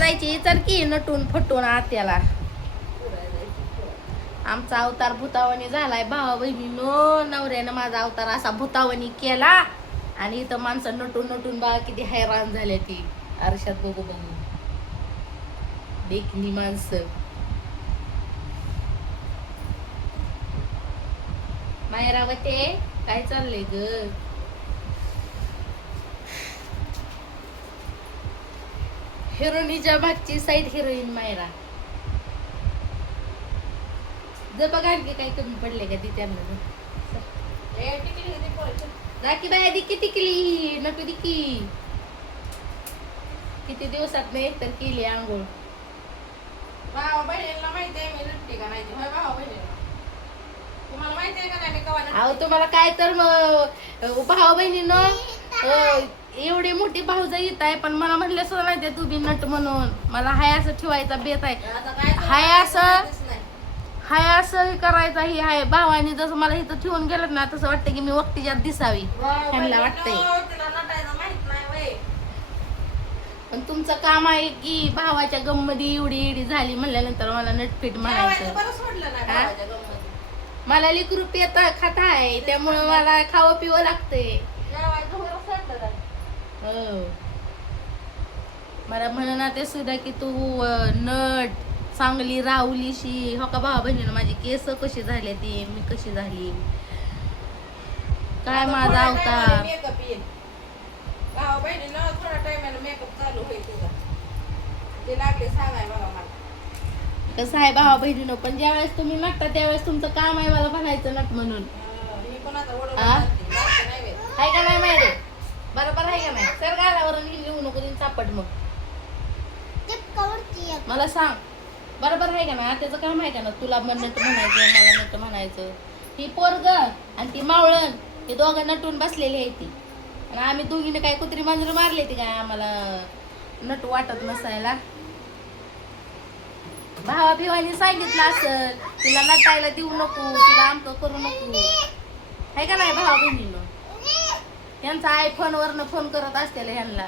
जायची तर की नटून फटून आत्याला. आमचा अवतार भूतावणी झालाय भावा बहिणीनो. नवऱ्यानं माझा अवतार असा भूतावणी केला आणि इथं माणसं नटून नटून बघा किती हैराण झाले ती आरशात बघू बघू देखणी माणसं. मायरावते काय चाललंय ग? हिरोईनच्या मागची साईड हिरोईन मायरा. जर बघा आणखी काही कमी पडले का ती त्यांना राखी बाय दिकी टिकली नटू दिकी. किती दिवसात नाही तर केली आंघोळ. भावा बहिणीला माहिती आहे मी नटते का नाही. भावा बहिणीला तुम्हाला माहिती आहे का नाही मी कवा नटते? अहो तुम्हाला काय तर भाऊ बहिणीनं एवढी मोठी भाऊजाई येत आहे पण मला म्हटलं सुद्धा नाही ते तू बी नट म्हणून. मला हाय असं ठेवायचा बेत आहे. आता काय तुला हाय असं माहितीच नाही. हाय असं करायचं ही हाय भावानी जसं मला इथं ठेवून गेलं ना तसं वाटतं की मी वक्तीच्यात दिसावी. भावा ह्यांना वाटतंय. बहिणीनं तिला नटायचं माहित नाही वय. पण तुमचं काम आहे की भावाच्या गममध्ये एवढी एवढी झाली म्हणल्यानंतर मला नटपीट जेवायचं म्हणायचं. बरं सोडलं नाही हा? भावाच्या गममध्ये. मला लेकरू पेता खाता आहे त्यामुळे मला खावं पिवं लागतंय. जेवायचं बरं सोडलं नाही. हो मला म्हणा ते सुद्धा की तू नट चांगली राहुलीशी हो का भावा बहिणीनं माझी केस कशी झाले ती मी कशी झाली काय आता माझा थोड्या अवतार. टायमाने मेकअप येईल. भावा बहिणीनं थोड्या टायमाने मेकअप चालू होईल तुझा. ते लागले सांगाय बघा मला. कसं आहे भावा बहिणीनं पण ज्यावेळेस तुम्ही नटता त्यावेळेस तुमचं काम आहे मला म्हणायचं नट म्हणून. मी पण आता ओढून हा? जाते नाही वेळ. आहे का नाही माहिती बरोबर आहे का नाही सर गालावर लिहू नको तीन चापट मग मला सांग बरोबर आहे का नाही त्याचं काम आहे का ना तुला नट म्हणायचं मला नट म्हणायचं. ही पोरग आणि ती मावळण हे दोघं नटून बसलेली आहे ती आणि आम्ही दोघीने काय कुत्री मांजर मारले ती काय आम्हाला नट वाटत नसायला. भावा भिवानी सांगितलं असल तिला नटायला देऊ नको तिला आमचं करू नको आहे का नाही भावा बहिणीनं. यांचा आयफोन वरनं फोन करत असतील ह्यांना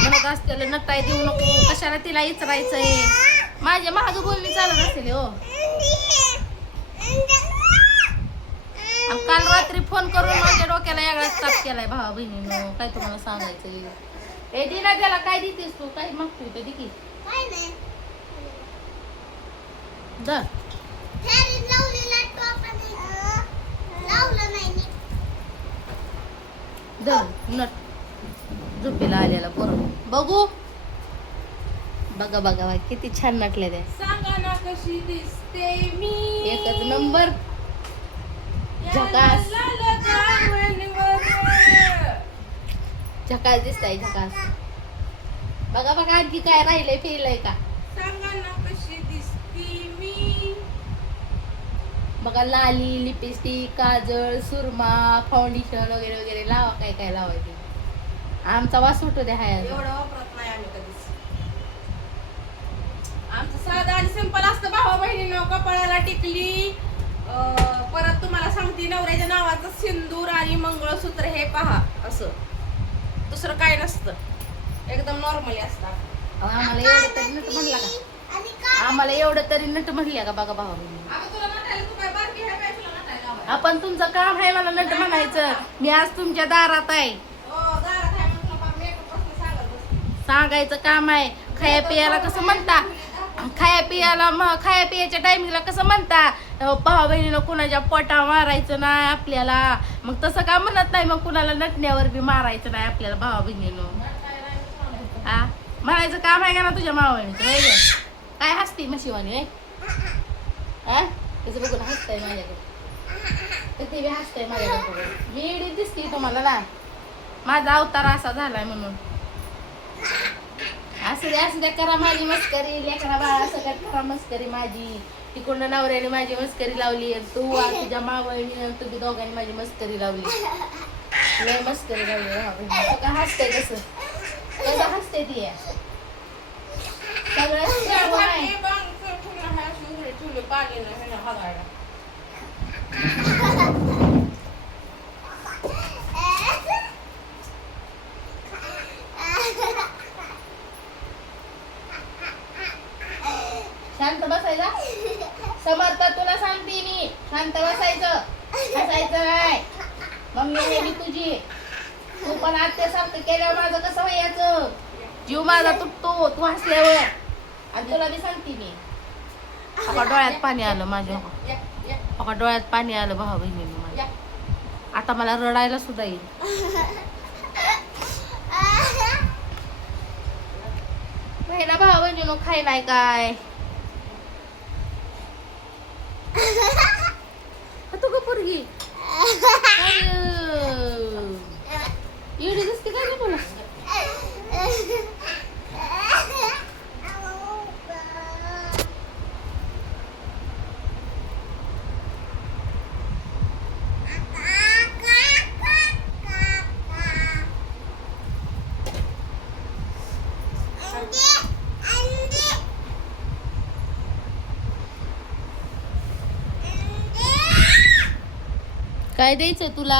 म्हणत असतील नटाय देऊ नको कशाला तिला इचरायचंय. माझ्या महाग बोलणी चालत असेल हो. आणि काल रात्री फोन करून माझ्या डोक्याला वेगळाच ताप केलाय भावा बहिणीनं. काय तुम्हाला सांगायचं ए दिना त्याला काय देतेस तू काय मागतोय ते दिकी दर दर नट झोपेला आलेला पोरं बघू बघा बघा बघा किती छान नटले ते. सांगा ना कशी दिसते मी. एकच नंबर या झकास. लाल जांभळीवर. झकास दिसताय झकास. बघा बघा आणखी काय राहिलंय फिरलंय का सांगा ना कशी दिसते मी. बघा लाली लिपस्टिक काजळ सुरमा फाउंडेशन वगैरे वगैरे लावा काय काय लावायचे. आमचा वास उठू द्या हाय एवढं वापरत नाही आम्ही कधीच. आमचं साधं आणि सिंपल असतं भावा बहिणीनं. कपाळाला टिकली परत तुम्हाला सांगते नवऱ्याच्या नावाचं सिंदूर आणि मंगळसूत्र हे पहा असं दुसरं काय नसतं एकदम नॉर्मली असतं. आम्हाला एवढं तरी नट म्हणला का आम्हाला एवढं तरी नट म्हणल्या का बघा भावा बहिणी. अगं तुला नटायला तू काय बारकी आहे काय तुला नटायला लावायला? आपण तुमचं काम आहे मला नट म्हणायचं. मी आज तुमच्या दारात आहे हो दारात आहे म्हणून तुला मेकअप बसलं सांगत बसते. सांगायचं काम आहे. खाया पियाला कसं म्हणता खाया पियाच्या टायमिंगला कसं म्हणता भावा बहिणीनं कुणाच्या पोटा मारायचं नाही आपल्याला मग तसं का म्हणत नाही मग कुणाला नटण्यावर बी मारायचं नाही आपल्याला भावा बहिणीनं. हा म्हणायचं काम आहे का ना तुझ्या मावळीचं काय हसती मशिवानी हा तिचं बघून हसतंय माझ्याकडे ते बी हसतंय माझ्याकडे. वेडी दिसते तुम्हाला ना माझा अवतार असा झालाय म्हणून. असं द्या करा माझी मस्करी लेकरा बाळा सगळ्यात करा मस्करी माझी. तिकडून नवऱ्याने माझी मस्करी लावली तू तुझ्या मावळीने तुम्ही दोघांनी माझी मस्करी लावली. लय मस्करी लावली का हसतंय कसं हसते ती सगळं आहे. पाणी नाही हगायला. बसायचा? समर्थ तुला सांगते मी, शांत बसायचं, बसायचं नाही. मम्मी आहे मी तुझी. तू पण आत्यासारखं केल्यावर माझं कसं व्हायचं? जीव माझा तुटतो तू हसल्यावर. आणि तुला बी सांगते मी. अका डोळ्यात पाणी आलं माझ्या. अका डोळ्यात पाणी आलं भाऊ बहिणीनं माझ्या. आता मला रडायला सुद्धा येईल. महिना भाऊ बहिणीनं खाय नाही काय. तू का पोरगी एवढी दिसते काय तुला? काय द्यायचं तुला?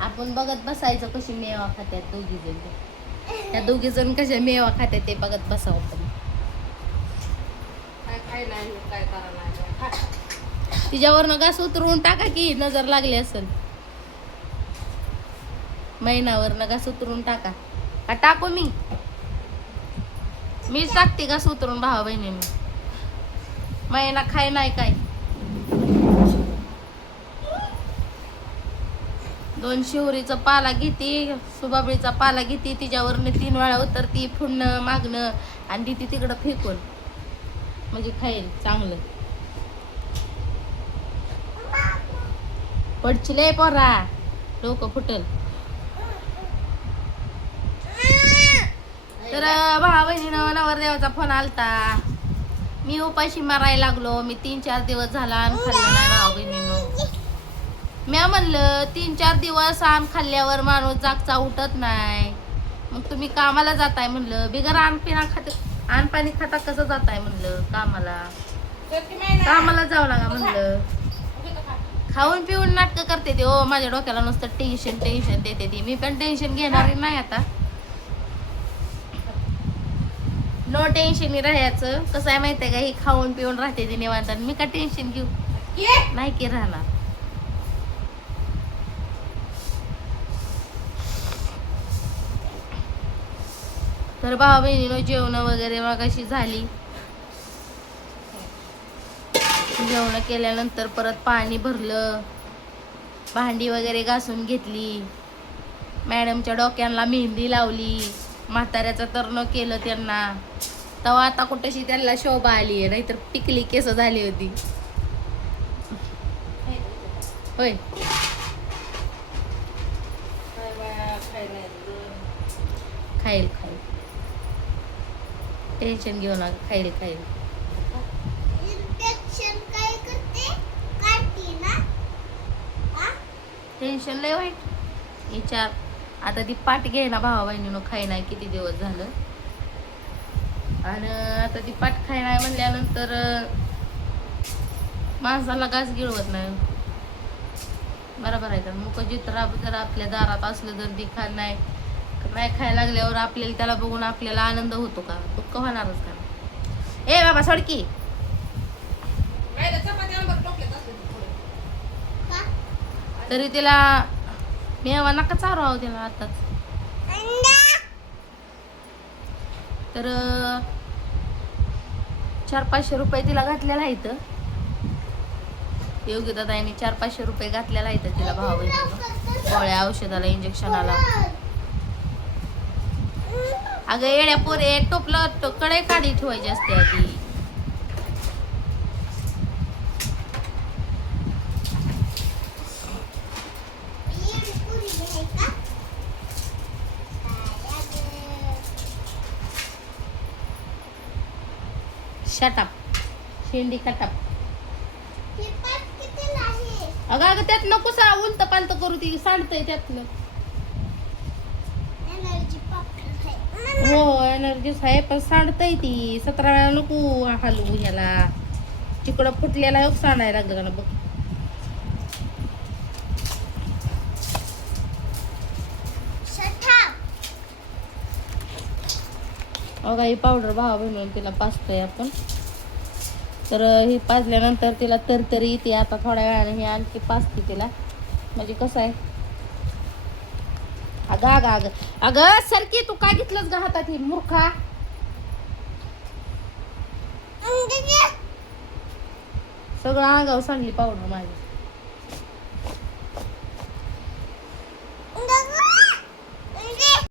आपण बघत बसायचं कशी मेवा खात्यात दोघी जण. त्या दोघी जण कशा मेवा खात्यात ते बघत बसावं. आपण काय नाही काय करायला. तिच्यावरनं घास उतरवून टाका की नजर लागली असेल. महिनावरनं घास उतरून टाका. का टाकू मीच टाकते घास उतरून भावा बहिणींनी. महिना खाय नाही काय. 2 शिवरीचा पाला घेते, सुबाबळीचा पाला घेते, तिच्यावरनं 3 वेळा उतरती, फुडणं मागणं आणि ती तिकडं फेकून. म्हणजे खाईल चांगलं. पडचिले पोरा डोकं फुटल. तर भावा बहिणीनं नवरदेवाचा फोन आलता. मी उपाशी मारायला लागलो. मी 3-4 दिवस झाला अन्न खाल्लं नाही भावा बहिणीनं. मी म्हणलं 3-4 दिवस अन्न खाल्ल्यावर माणूस जागचा उठत नाही. मग तुम्ही कामाला जाताय म्हणलं. बिगर अन्न पाणी खाता कसं जाताय म्हणलं कामाला. कामाला जावं लागा म्हणलं. खाऊन पिऊन नाटकं करते ते. ओ माझ्या डोक्याला नुसतं टेन्शन देते ती. मी पण टेन्शन घेणारी नाही आता. नो टेन्शन राहायचं. कसं आहे माहितीये का, ही खाऊन पिऊन राहते ती निवांत. मी का टेन्शन घेऊ? नाही की राहणार. तर भावा बहिणीनं जेवण वगैरे मगाशी झाली. जेवण केल्यानंतर परत पाणी भरलं, भांडी वगैरे घासून घेतली, मॅडमच्या डोक्यांना मेहंदी लावली, म्हाताऱ्याचं तरण केलं त्यांना. तेव्हा आता कुठेशी त्यांना शोभा आली आहे, नाहीतर पिकली केस झाली होती. होय खाईल टेन्शन घेऊ नका. खाईल टेन्शन लय वाईट. विचार आता ती पाठ घे ना भावा बहिणीनं. खाई नाही किती दिवस झालं. आणि आता ती पाठ खाई नाही म्हणल्यानंतर माणसाला घास गिळवत नाही. बरोबर आहे का? मुक जित्रा जर आपल्या दारात असलं तर ती नाही खायला लागल्यावर आपल्याला त्याला बघून आपल्याला आनंद होतो का? दुःख होणारच का? ए बाबा सोडकी. तरी तिला मेवा नका चारावं त्याला आताच. तर 400-500 रुपये तिला घातलेला आहे. इथं योग्य दादाने 400-500 रुपये घातलेला आहे तिला भावा बहिणीला. गोळ्या औषधाला इंजेक्शनाला. अगं येड्या पोरे टोपलं कडे काढी ठेवायची असते आधी. शटाप शेंडी खटाप. अगं त्यात नको सा उलत पालत करू. ती सांडतंय त्यातलं. हो एनर्जीच आहे पण सांडतंय ती. 17 वेळा नको हलवू ह्याला. तिकडं फुटलेला सांडायला लागलं का बघ. बघा ही पावडर भावा बहिणीला तिला पाजतोय आपण. तर ही पाजल्यानंतर तिला तरतरी येते. आता थोड्या वेळाने ही आणखी पाजते तिला. म्हणजे कसं आहे, अगं अगं अगं अगं सरकी, तू काय घेतलंस ग हातात ही मूर्खा? सगळं अंगावर सांडली पावडर माझी.